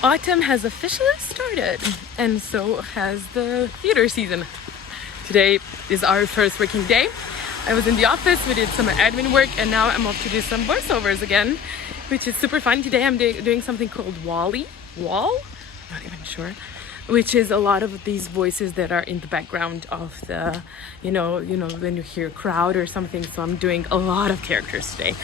Autumn has officially started, and so has the theater season. Today is our first working day. I was in the office, we did some admin work, and now I'm off to do some voiceovers again, which is super fun. Today I'm doing something called Wall? Not even sure. Which is a lot of these voices that are in the background of the, you know, when you hear a crowd or something. So I'm doing a lot of characters today.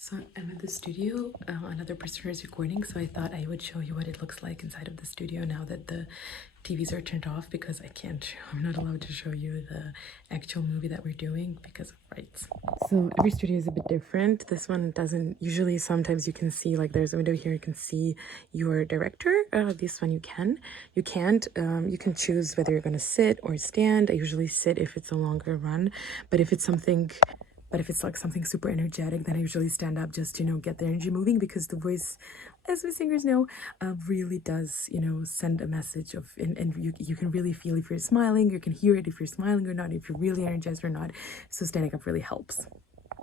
So I'm at the studio, another person is recording, so I thought I would show you what it looks like inside of the studio now that the TVs are turned off, because I'm not allowed to show you the actual movie that we're doing because of rights. So every studio is a bit different. This one doesn't, usually sometimes you can see, like there's a window here, you can see your director. This one you can't. You can choose whether you're gonna sit or stand. I usually sit if it's a longer run, but if it's like something super energetic, then I usually stand up just to, get the energy moving, because the voice, as we singers know, really does, send a message of, and you can really feel if you're smiling, you can hear it if you're smiling or not, if you're really energized or not. So standing up really helps.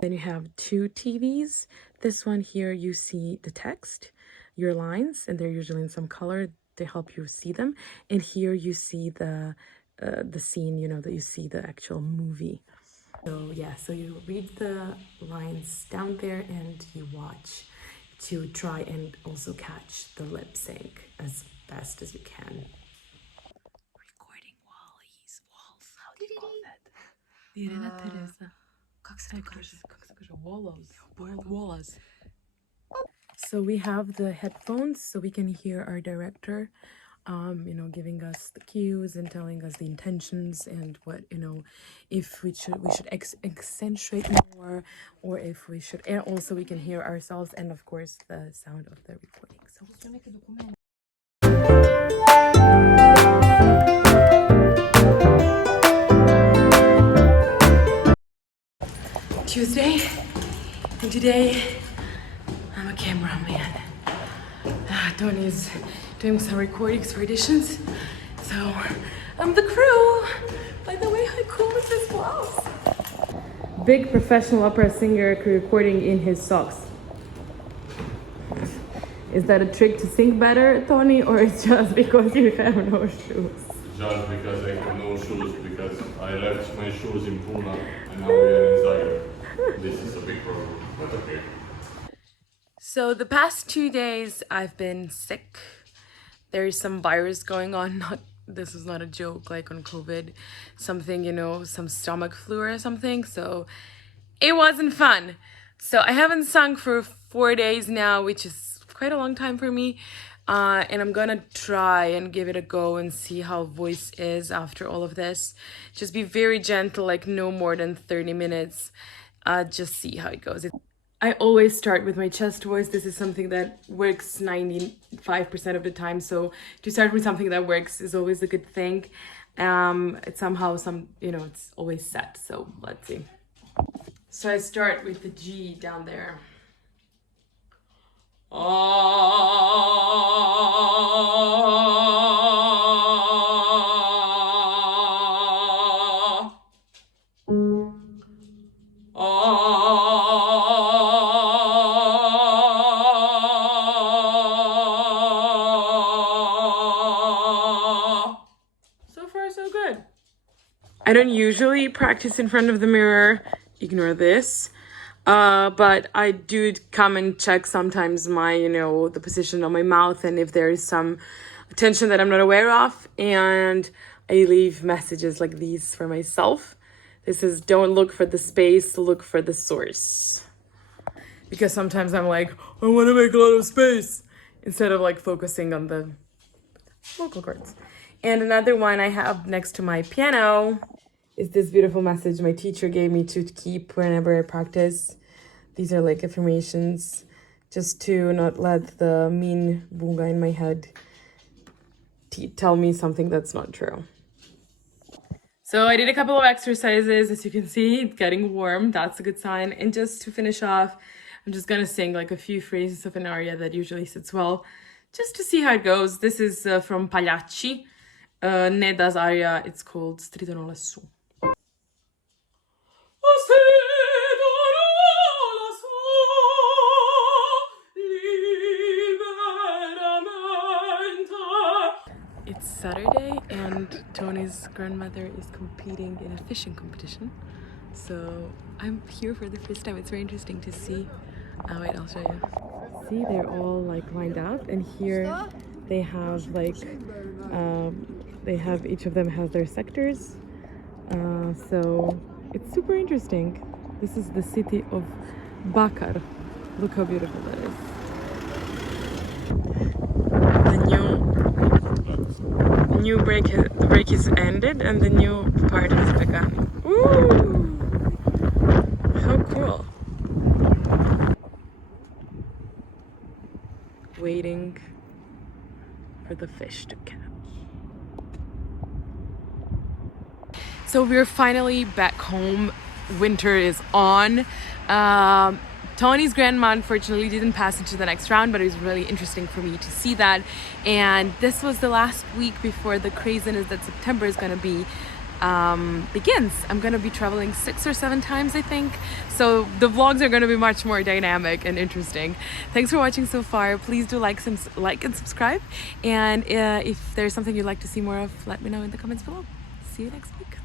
Then you have two TVs. This one here, you see the text, your lines, and they're usually in some color to help you see them. And here you see the scene, that you see the actual movie. So yeah, so you read the lines down there and you watch to try and also catch the lip sync as best as you can. Recording Wally's walls. How do you call that? Irena Teresa. Как se walls. So we have the headphones so we can hear our director giving us the cues and telling us the intentions and what, if we should accentuate more, or if we should, and also we can hear ourselves and of course the sound of the recording. So Tuesday, and today I'm a cameraman. Tony's doing some recordings for auditions, so I'm the crew. By the way, how cool is this blouse? Big professional opera singer recording in his socks. Is that a trick to sing better, Tony, or it's just because you have no shoes? Just because I have no shoes, because I left my shoes in Pune and now we are in Zagreb. This is a big problem, but okay. So the past 2 days I've been sick. There's some virus going on. This is not a joke, like on COVID. Something, some stomach flu or something. So it wasn't fun. So I haven't sung for 4 days now, which is quite a long time for me. And I'm gonna try and give it a go and see how voice is after all of this. Just be very gentle, like no more than 30 minutes. Just see how it goes. I always start with my chest voice. This is something that works 95% of the time. So to start with something that works is always a good thing. It's somehow it's always set. So let's see. So I start with the G down there. I don't usually practice in front of the mirror, ignore this, but I do come and check sometimes my, the position of my mouth and if there is some tension that I'm not aware of, and I leave messages like these for myself. This is, don't look for the space, look for the source. Because sometimes I'm like, I want to make a lot of space, instead of like focusing on the vocal cords. And another one I have next to my piano is this beautiful message my teacher gave me to keep whenever I practice. These are like affirmations, just to not let the mean bunga in my head tell me something that's not true. So I did a couple of exercises. As you can see, it's getting warm. That's a good sign. And just to finish off, I'm just gonna sing like a few phrases of an aria that usually sits well, just to see how it goes. This is from Pagliacci. Neda's aria, it's called Stridono lassù. It's Saturday and Tony's grandmother is competing in a fishing competition. So I'm here for the first time. It's very interesting to see. Wait, I'll show you. See, they're all like lined up, and here they have like each of them has their sectors. So it's super interesting. This is the city of Bakar. Look how beautiful that is. The new break is ended and the new part has begun. Ooh! How cool. Waiting for the fish to catch. So we're finally back home. Winter is on. Tony's grandma unfortunately didn't pass into the next round, but it was really interesting for me to see that. And this was the last week before the craziness that September is going to be begins. I'm going to be traveling 6 or 7 times, I think. So the vlogs are going to be much more dynamic and interesting. Thanks for watching so far. Please do like and subscribe. And if there's something you'd like to see more of, let me know in the comments below. See you next week.